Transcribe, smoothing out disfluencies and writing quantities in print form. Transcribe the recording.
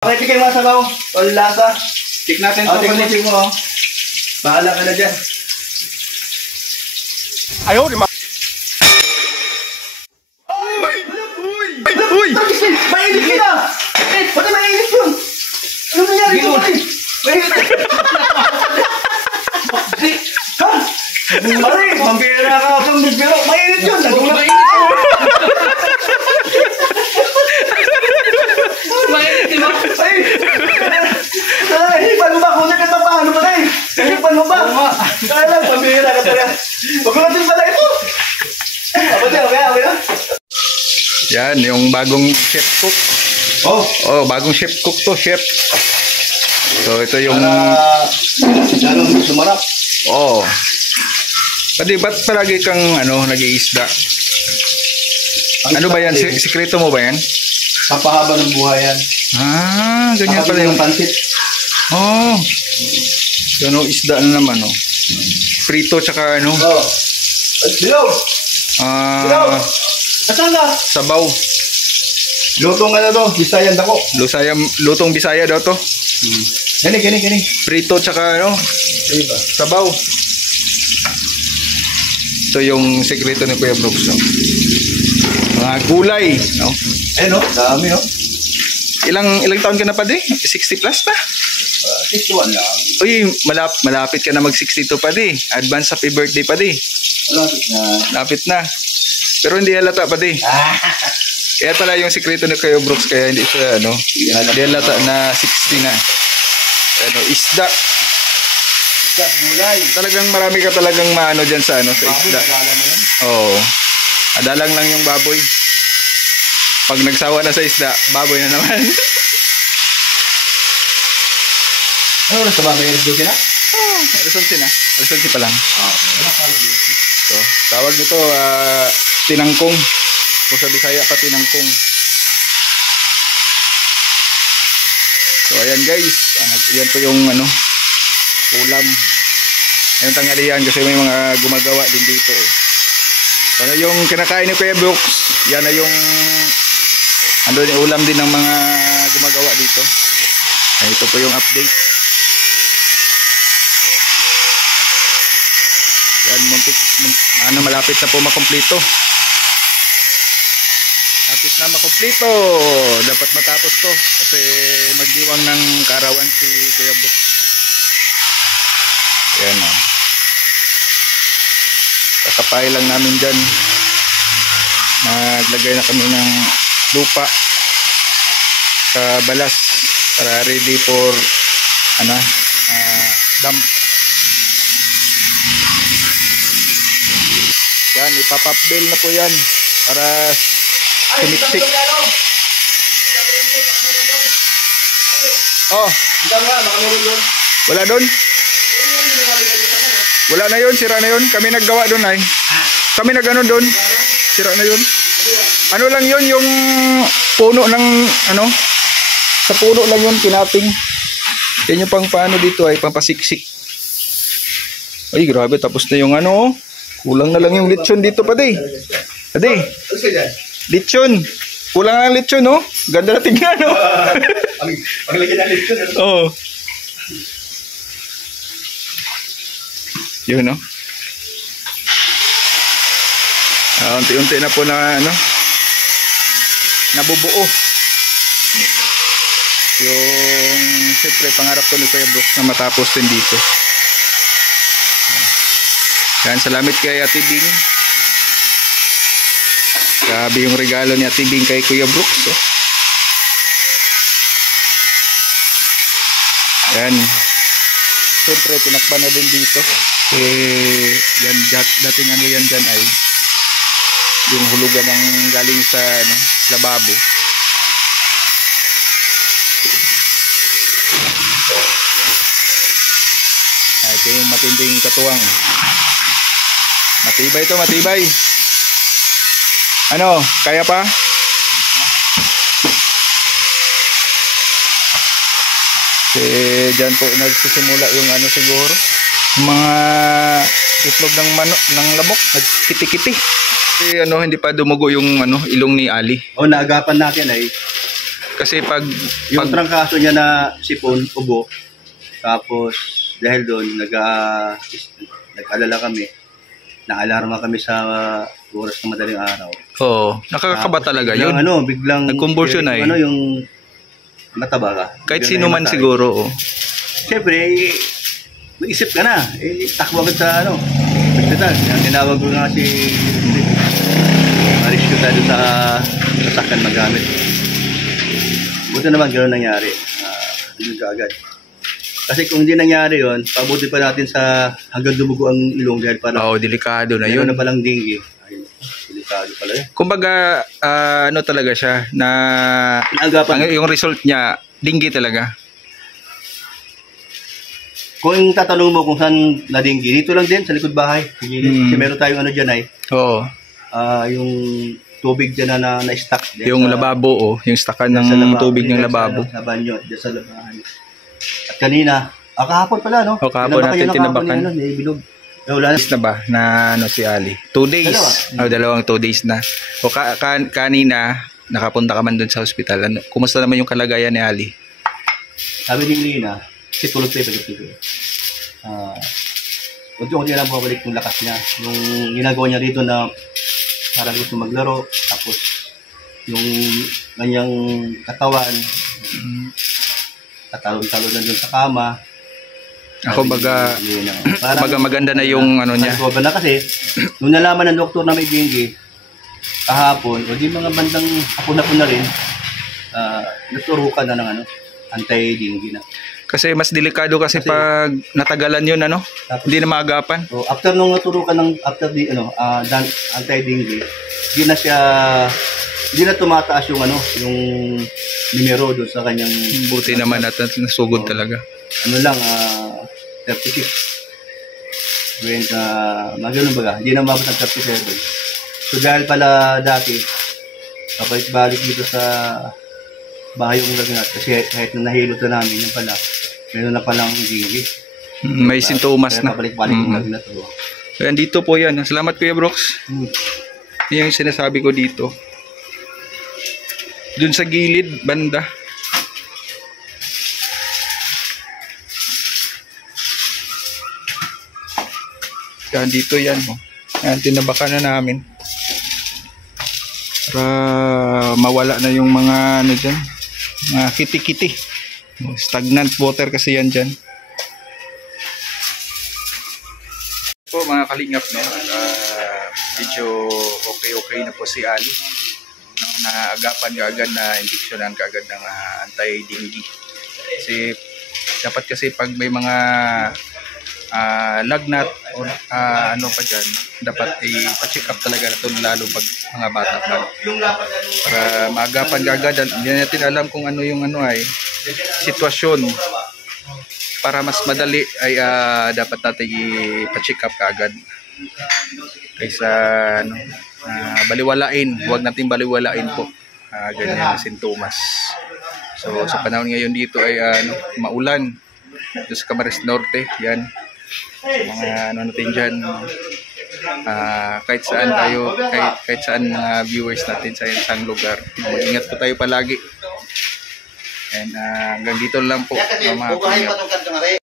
Okay, tigay mga sabaw. All lasa. Check natin ito. Check mo. Bahala ka na dyan. Ayaw, di ma... Uy! Mainit ka na! Ba't mainit yun? Ano nangyari ito? Mainit! Ha? Pare, mambira ka ako ng biro. Mainit yun! Nagulat! Mainit, di ba? Ay, hipan mo ba? Kung ka pa, ano ba tayo? Hipan mo ba? Kaya lang, pambira ka talaga. Huwag ko natin pala ito. Okay. Yan, yung bagong chef cook. Oh, bagong chef cook to, chef. So, ito yung... Lalong sumarap. Oh. Pwede, ba't palagi kang, nag-iisda? Ano ba yan? Sikreto mo ba yan? Kapahaba ng buhay yan. Ah, ganyan pala yung... pansit. Oh. Ano, isda na naman, oh. Prito, tsaka ano? Oh. Bilog! Bilog! Asan ka? Sabaw. Lutong ano to? Bisayan dako. Lutong Bisaya daw to. Gani. Prito tsaka ano? Diba? Sabaw. Ito yung sekreto ni Kuya Brooks, no? Mga gulay, no? No? Dami, no? Ilang taon ka na pa di? 60 plus na? 61 lang. Uy, malapit ka na mag 62 pa di. Advance happy birthday pa di. Malapit na. Lapit na. Pero hindi halata pa di. Kaya pala yung sekreto ni Kuya Brooks, kaya hindi siya, hindi halata na 60 na. Isda. Isda, gulay. Talagang marami ka talagang maano dyan sa, sa isda. Oo. Adalang lang yung baboy. Pag nagsawa na sa isda, baboy na naman. Ano oras ka ba? May resolution na? Oo, resolution na. Resolution pa lang. So, tawag nito, tinangkong. Kung sa Bisaya pa, tinangkong. So, ayan guys. Yan po yung, ulam. Ayun tanghalian kasi may mga gumagawa din dito. So, yung kinakain ni Kuya Brooks, yan na yung yung ulam din ng mga gumagawa dito. Ito po yung update. Yan, malapit na po makumpleto. Lapit na makumpleto. Dapat matapos to kasi magdiwang ng kaarawan si Kuya Brooks. Yan o. Kakapay lang namin dyan. Naglagay na kami ng lupa sa balas para ready for dump. Yan, ipapapbell na po yan para sumiksik. Oh, wala doon? Wala na yun, sira na yun. Kami naggawa doon ay. Kami nagano doon. Sira na yun. Ano lang yun, yung puno ng sa puno lang yun, kinaping. Yan yung pang paano dito ay pampasiksik. Ay, grabe, tapos na yung kulang na lang yung lechon dito pa di. Adi. Lechon. Kulang na lang lechon, no? Ganda na tingnan, no? Paglagyan na lechon, Oo. Yun, no? Unti-unti na po na, nabubuo. Yung, siyempre, pangarap ko ni Kuya Brooks na matapos din dito. Yan, salamat kay Ate Bing. Grabe yung regalo ni Ate Bing kay Kuya Brooks. Oh. Yan. Siyempre, tinakpan na din dito. Yan, dating yan dyan ay yung hulugan ng galing sa lababo. Ito yung matinding katuwang. Matibay to, matibay. Kaya pa? Diyan po nagsisimula yung siguro. Mga itlog ng manok, ng lamok, nagkiti-kiti. Hindi pa dumugo yung ilong ni Ali. Naagapan natin ay Kasi pag Yung trangkaso niya na sipon, ubo, tapos dahil doon, nag-alala kami, na-alarma kami sa oras ng madaling araw. Oo, nakakakaba talaga yun. Biglang nag-convulsion na eh. Yung mataba ka. Kahit Biglang sino man nahimatay. siguro. Oh. Siyempre, mag-isip ka na. Takbo agad sa hospital. Tinawag ko nga si Marisco tayo sa sasakyan magamit. Buti naman gano'n nangyari. Hindi ka agad. Kasi kung hindi nangyari yon, pabuti pa natin sa hanggang dumugo ang ilong dahil parang Oo, delikado na yun. na palang dengue. Ayun, delikado pala yun. Kumbaga, ano talaga siya, na yung result niya, dengue talaga. Kung tatanong mo kung saan na-dengue, dito lang din sa likod bahay. Kasi meron tayong ano dyan ay, Oo. yung tubig dyan na na-stack. Yung lababo, oh, yung stakan ng tubig ng lababo. Sa banyo, dyan sa labahan. At kanina, kahapon pala, no? O, kahapon natin tinabakan. May bilog. Wala na. Na ba na ano si Ali? 2 days. Dalawang 2 days na. O kanina, nakapunta ka man doon sa hospital. Ano, kumusta naman yung kalagayan ni Ali? Sabi ni Lina, kasi tulog tayo pag-ipig. Unti-unti lang bumabalik yung lakas niya. Yung ginagawa niya rito na parang gusto maglaro, tapos yung kanyang katawan, katalon-talon na doon sa kama. Ako baga maganda na yung ano niya. Sabi na kasi, nung nalaman ng doktor na may dengue, kahapon, o di mga bandang hapon-hapon na rin, naturukan na ng anti-dengue na. Kasi mas delikado kasi pag natagalan yun, ano? Tapos, hindi na maagapan. So, after nung naturukan ng anti-dengue, hindi na tumataas yung yung numero doon sa kanyang buti naman at nasugod talaga. Ano lang 36. Magano'n baga, hindi na mabot ng 37. So dahil pala dati pabalik-balik dito sa bahay yung lagnat kasi kahit na nahilot na namin yung pala meron na palang dengue. May sintomas na. Pabalik-balik yung lagnat. Ayan, dito po yan. Salamat Kuya Brooks. Yan yung sinasabi ko dito. Dun sa gilid, banda. Yan, dito yan. Oh. Yan, tinabakan na namin. Para mawala na yung mga ano dyan. Mga kiti-kiti. Stagnant water kasi yan dyan. Po mga kalingap, no? Medyo okay na po si Ali. Naagapan ka agad na injeksyonan ka agad ng anti-dengue. Kasi dapat kasi pag may mga lagnat o ano pa dyan, dapat i-check up talaga ito lalo pag mga bata pa. Para maagapan ka agad, hindi natin alam kung ano yung ay sitwasyon. Para mas madali ay dapat natin i-check up ka agad. Kaysa baliwalain, huwag natin baliwalain po ganyan na sintomas. So sa panahon ngayon dito ay maulan doon sa Camarines Norte, yan mga ano natin dyan, kahit saan tayo, kahit saan mga viewers natin sa isang lugar, mag-ingat po tayo palagi. And hanggang dito lang po mga kalingap.